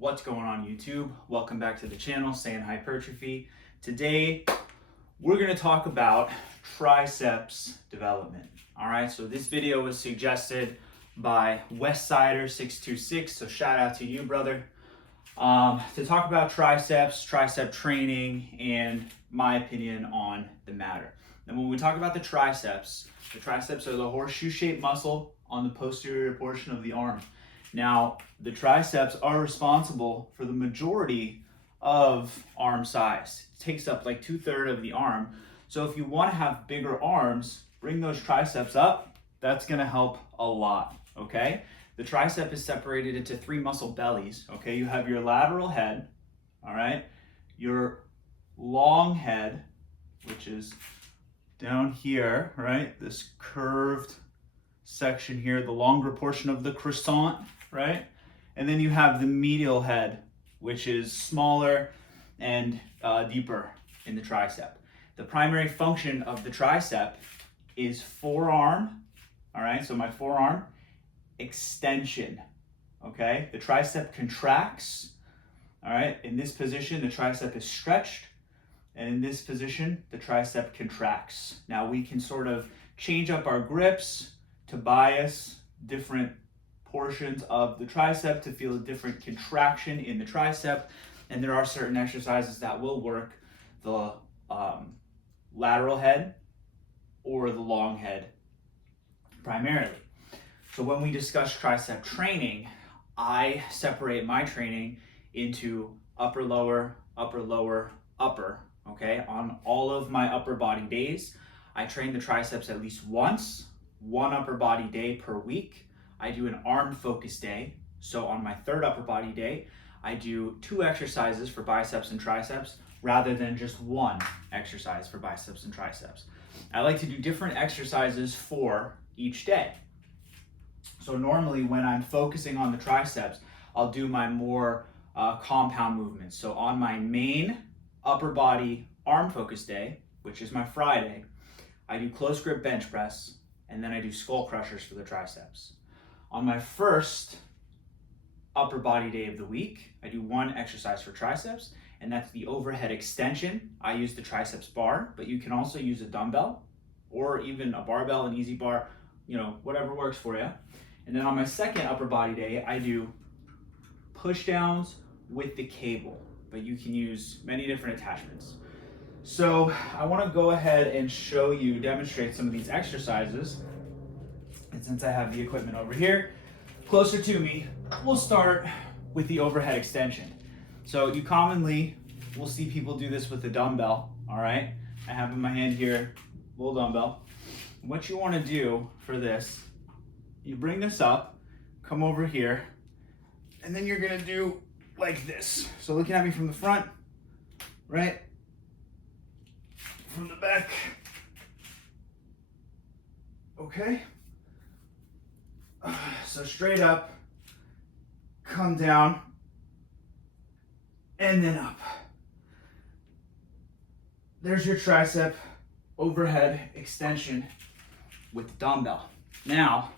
What's going on YouTube? Welcome back to the channel, saying Hypertrophy. Today, we're gonna talk about triceps development. All right, so this video was suggested by Westsider626, so shout out to you, brother. To talk about triceps, tricep training, and my opinion on the matter. And when we talk about the triceps are the horseshoe-shaped muscle on the posterior portion of the arm. Now, the triceps are responsible for the majority of arm size. It takes up like 2/3 of the arm. So if you want to have bigger arms, bring those triceps up. That's going to help a lot, okay? The tricep is separated into 3 muscle bellies, okay? You have your lateral head, all right? Your long head, which is down here, right? This curved section here, the longer portion of the croissant, right? And then you have the medial head, which is smaller and deeper in the tricep. The primary function of the tricep is forearm, all right? So my forearm extension, okay? The tricep contracts, all right? In this position, the tricep is stretched, and in this position, the tricep contracts. Now we can sort of change up our grips to bias different portions of the tricep to feel a different contraction in the tricep. And there are certain exercises that will work the lateral head or the long head primarily. So when we discuss tricep training, I separate my training into upper, lower, upper, okay? On all of my upper body days, I train the triceps at least once, one upper body day per week. I do an arm focus day. So on my 3rd upper body day, I do 2 exercises for biceps and triceps rather than just 1 exercise for biceps and triceps. I like to do different exercises for each day. So normally when I'm focusing on the triceps, I'll do my more compound movements. So on my main upper body arm focus day, which is my Friday, I do close grip bench press, and then I do skull crushers for the triceps. On my first upper body day of the week, I do 1 exercise for triceps, and that's the overhead extension. I use the triceps bar, but you can also use a dumbbell or even a barbell, an easy bar, you know, whatever works for you. And then on my 2nd upper body day, I do push downs with the cable, but you can use many different attachments. So I want to go ahead and show you, demonstrate some of these exercises. And since I have the equipment over here, closer to me, we'll start with the overhead extension. So you commonly will see people do this with a dumbbell, all right? I have in my hand here, a little dumbbell. What you want to do for this, you bring this up, come over here, and then you're going to do like this. So looking at me from the front, right? From the back. Okay? So straight up, come down, and then up. There's your tricep overhead extension with the dumbbell. Now,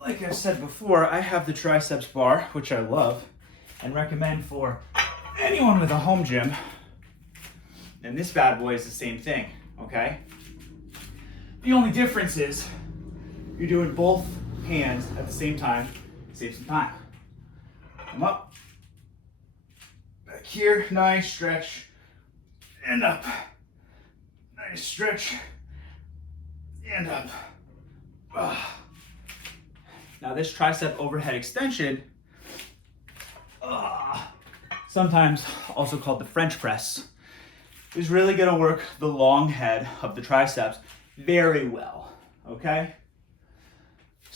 like I've said before, I have the triceps bar, which I love and recommend for anyone with a home gym. And this bad boy is the same thing, okay? The only difference is you're doing both hands at the same time, save some time. Come up, back here, nice stretch, and up. Nice stretch, and up. Now this tricep overhead extension, sometimes also called the French press, is really gonna work the long head of the triceps very well, okay?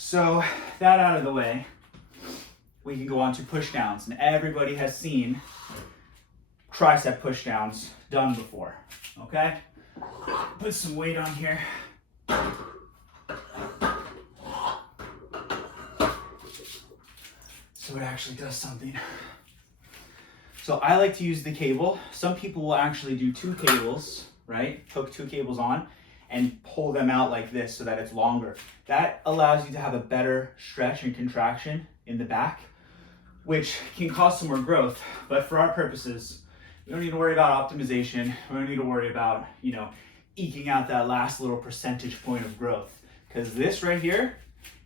So that out of the way, we can go on to push downs. And everybody has seen tricep push downs done before, okay? Put some weight on here. So it actually does something. So I like to use the cable. Some people will actually do 2 cables, right? Hook 2 cables on and pull them out like this so that it's longer. That allows you to have a better stretch and contraction in the back. which can cause some more growth. But for our purposes, we don't need to worry about optimization. We don't need to worry about, eking out that last little percentage point of growth, because this right here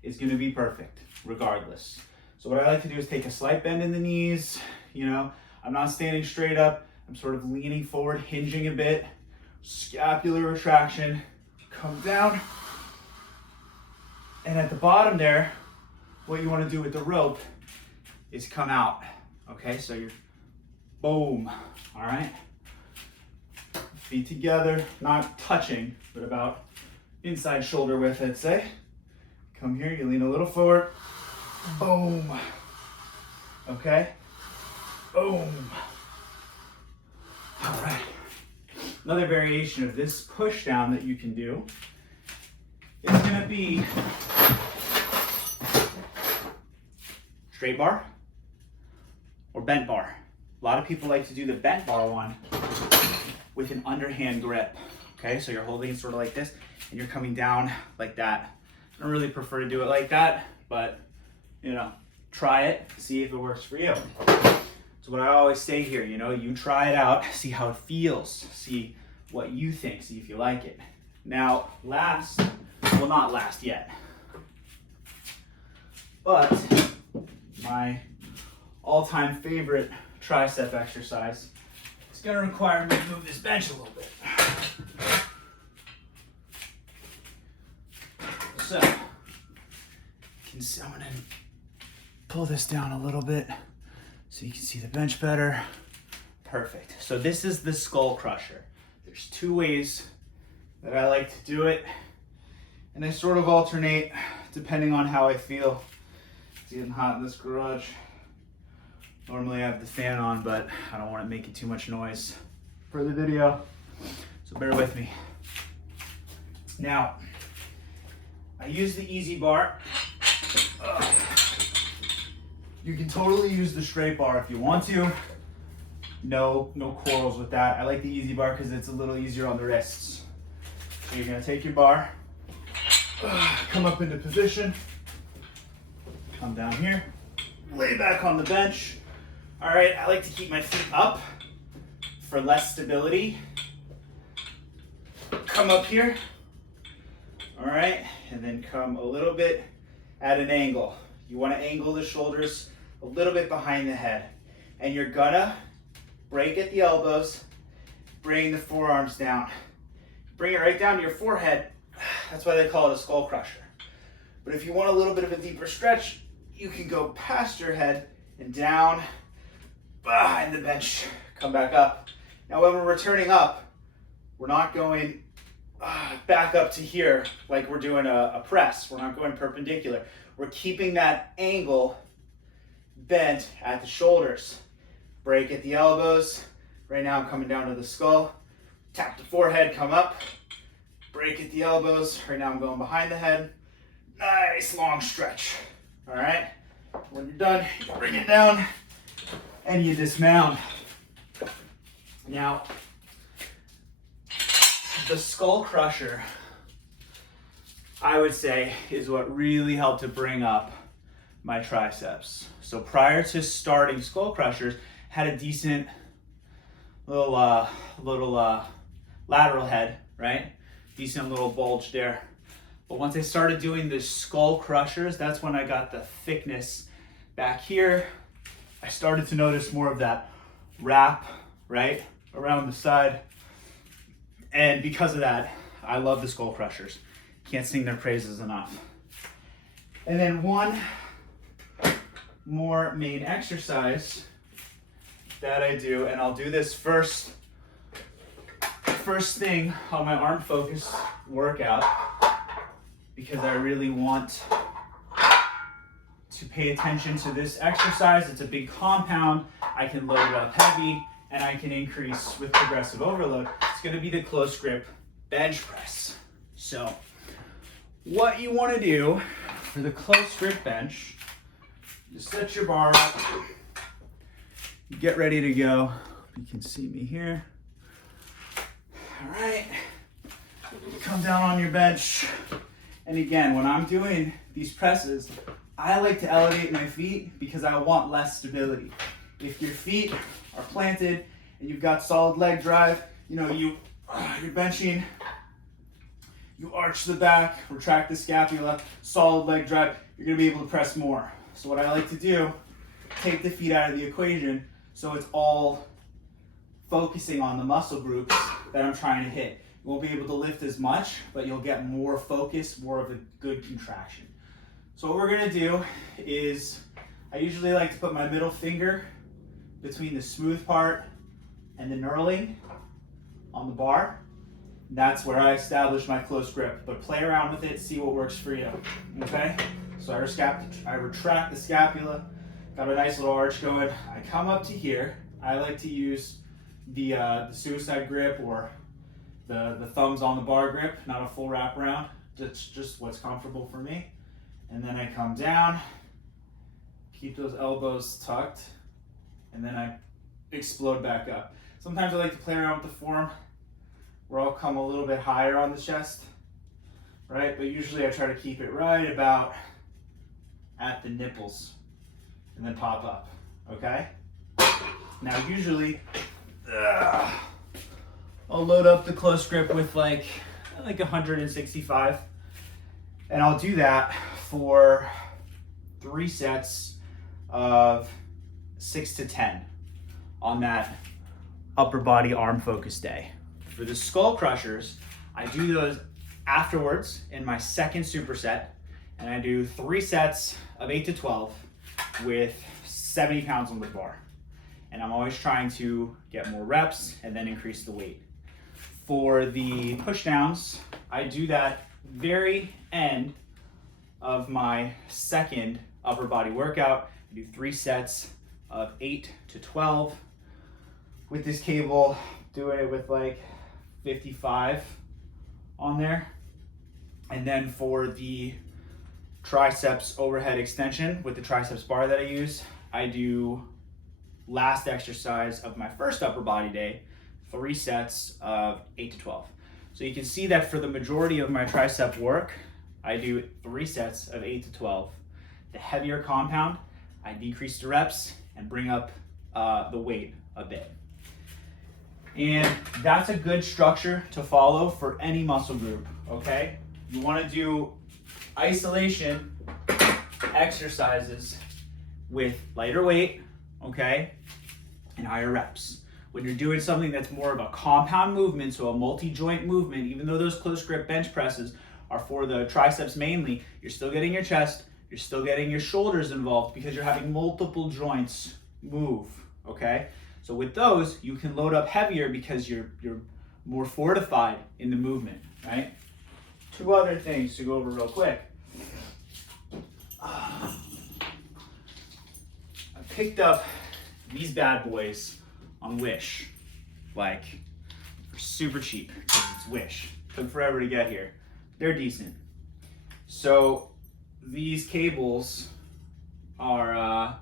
is going to be perfect regardless. So what I like to do is take a slight bend in the knees. I'm not standing straight up. I'm sort of leaning forward, hinging a bit, scapular retraction, come down. And at the bottom there, what you want to do with the rope is come out. Okay, so you're boom, all right? Feet together, not touching, but about inside shoulder width, I'd say. Come here, you lean a little forward. Boom. Okay? Boom. All right. Another variation of this push down that you can do is going to be straight bar or bent bar. A lot of people like to do the bent bar one with an underhand grip. Okay, so you're holding it sort of like this and you're coming down like that. I don't really prefer to do it like that, but try it, see if it works for you. So what I always say here, you try it out, see how it feels, see what you think, see if you like it. Now, not last yet, but my all-time favorite tricep exercise is going to require me to move this bench a little bit. So, I'm going to pull this down a little bit so you can see the bench better. Perfect. So this is the skull crusher. There's two ways that I like to do it, and I sort of alternate depending on how I feel. It's getting hot in this garage. Normally I have the fan on, but I don't want it making too much noise for the video, so bear with me. Now, I use the easy bar. You can totally use the straight bar if you want to. No quarrels with that. I like the easy bar because it's a little easier on the wrists. So you're gonna take your bar, come up into position, come down here, lay back on the bench. All right, I like to keep my feet up for less stability. Come up here, all right, and then come a little bit at an angle. You wanna angle the shoulders a little bit behind the head, and you're gonna break at the elbows, bring the forearms down. Bring it right down to your forehead. That's why they call it a skull crusher. But if you want a little bit of a deeper stretch, you can go past your head and down behind the bench. Come back up. Now when we're returning up, we're not going back up to here like we're doing a press. We're not going perpendicular. We're keeping that angle bent at the shoulders. Break at the elbows. Right now I'm coming down to the skull. Tap the forehead, come up. Break at the elbows. Right now I'm going behind the head. Nice long stretch. All right. When you're done, you bring it down and you dismount. Now, the skull crusher, I would say, is what really helped to bring up my triceps. So prior to starting skull crushers, had a decent little lateral head, right? Decent little bulge there. But once I started doing the skull crushers, that's when I got the thickness back here. I started to notice more of that wrap, right, around the side. And because of that, I love the skull crushers. Can't sing their praises enough. And then one more main exercise that I do, and I'll do this first thing on my arm focus workout, because I really want to pay attention to this exercise. It's a big compound. I can load it up heavy and I can increase with progressive overload. It's going to be the close grip bench press. So what you want to do for the close grip bench, just set your bar up, get ready to go. You can see me here. All right, come down on your bench. And again, when I'm doing these presses, I like to elevate my feet because I want less stability. If your feet are planted and you've got solid leg drive, you're benching, you arch the back, retract the scapula, solid leg drive, you're gonna be able to press more. So what I like to do, take the feet out of the equation so it's all focusing on the muscle groups that I'm trying to hit. You won't be able to lift as much, but you'll get more focus, more of a good contraction. So what we're gonna do is, I usually like to put my middle finger between the smooth part and the knurling on the bar. That's where I establish my close grip, but play around with it, see what works for you, okay? So I retract the scapula, got a nice little arch going. I come up to here. I like to use the suicide grip or the thumbs on the bar grip, not a full wrap around. That's just what's comfortable for me. And then I come down, keep those elbows tucked, and then I explode back up. Sometimes I like to play around with the form where I'll come a little bit higher on the chest, right? But usually I try to keep it right about at the nipples and then pop up, okay? Now usually, I'll load up the close grip with like 165, and I'll do that for 3 sets of 6 to 10 on that upper body arm focus day. For the skull crushers, I do those afterwards in my second superset, and I do 3 sets of 8 to 12 with 70 pounds on the bar. And I'm always trying to get more reps and then increase the weight. For the pushdowns, I do that very end of my second upper body workout. I do 3 sets of 8 to 12 with this cable, doing it with like 55 on there. And then for the triceps overhead extension with the triceps bar that I use, I do last exercise of my first upper body day, 3 sets of 8 to 12. So you can see that for the majority of my tricep work, I do 3 sets of 8 to 12. The heavier compound, I decrease the reps and bring up the weight a bit. And that's a good structure to follow for any muscle group, okay? You wanna do isolation exercises with lighter weight, okay, and higher reps. When you're doing something that's more of a compound movement, so a multi-joint movement, even though those close grip bench presses are for the triceps mainly, you're still getting your chest, you're still getting your shoulders involved because you're having multiple joints move, okay? So with those, you can load up heavier because you're more fortified in the movement, right? 2 other things to go over real quick. I picked up these bad boys on Wish, like for super cheap because it's Wish. Took forever to get here. They're decent. So these cables are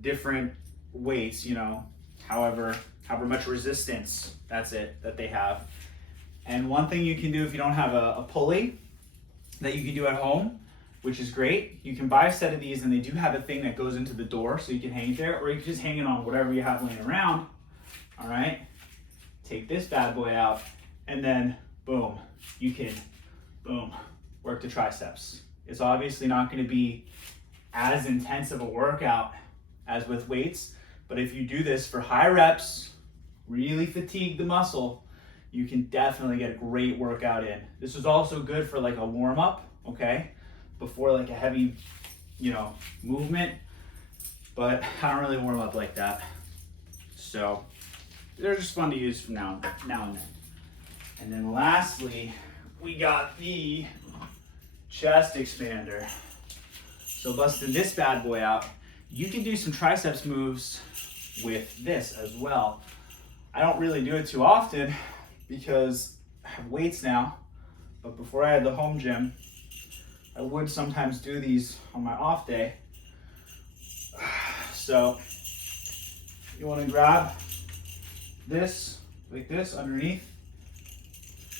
different weights, you know, however much resistance that they have. And one thing you can do if you don't have a pulley that you can do at home, which is great, you can buy a set of these, and they do have a thing that goes into the door so you can hang it there, or you can just hang it on whatever you have laying around. All right, take this bad boy out, and then boom, you can work the triceps. It's obviously not going to be as intense of a workout as with weights, but if you do this for high reps, really fatigue the muscle, you can definitely get a great workout in. This is also good for like a warm up, okay, before like a heavy, movement, but I don't really warm up like that. So they're just fun to use from now and then. And then lastly, we got the chest expander. So busting this bad boy out, you can do some triceps moves with this as well. I don't really do it too often because I have weights now, but before I had the home gym, I would sometimes do these on my off day. So you want to grab this like this underneath,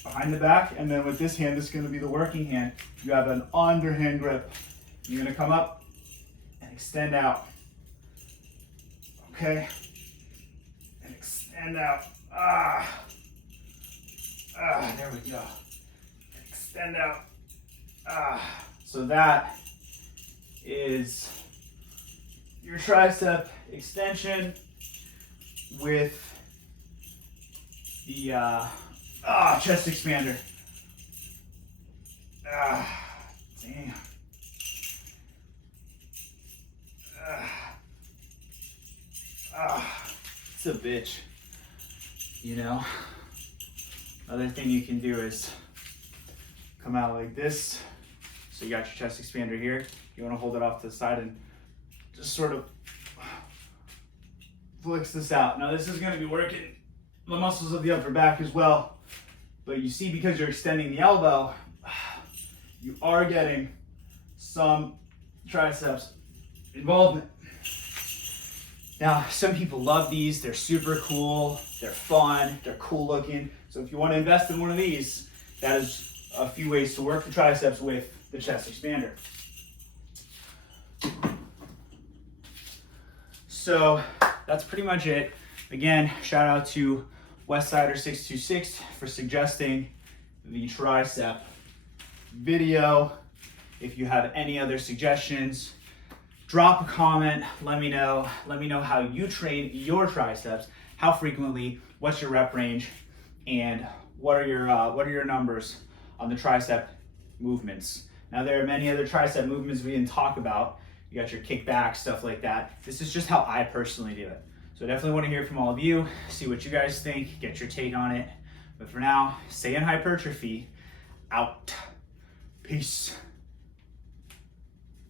behind the back, and then with this hand, this is going to be the working hand. You have an underhand grip. You're going to come up extend out. Okay, and extend out. There we go. Extend out. So that is your tricep extension with the chest expander. Damn. It's a bitch, you know. Other thing you can do is come out like this. So you got your chest expander here. You want to hold it off to the side and just sort of flex this out. Now this is going to be working the muscles of the upper back as well. But you see, because you're extending the elbow, you are getting some triceps involvement. Now, some people love these. They're super cool. They're fun. They're cool looking. So if you want to invest in one of these, that is a few ways to work the triceps with the chest expander. So that's pretty much it. Again, shout out to Westsider626 for suggesting the tricep video. If you have any other suggestions, drop a comment. Let me know how you train your triceps, how frequently, what's your rep range, and what are your numbers on the tricep movements. Now, there are many other tricep movements we didn't talk about. You got your kickback, stuff like that. This is just how I personally do it. So I definitely want to hear from all of you, see what you guys think, get your take on it. But for now, stay in hypertrophy. Out. Peace.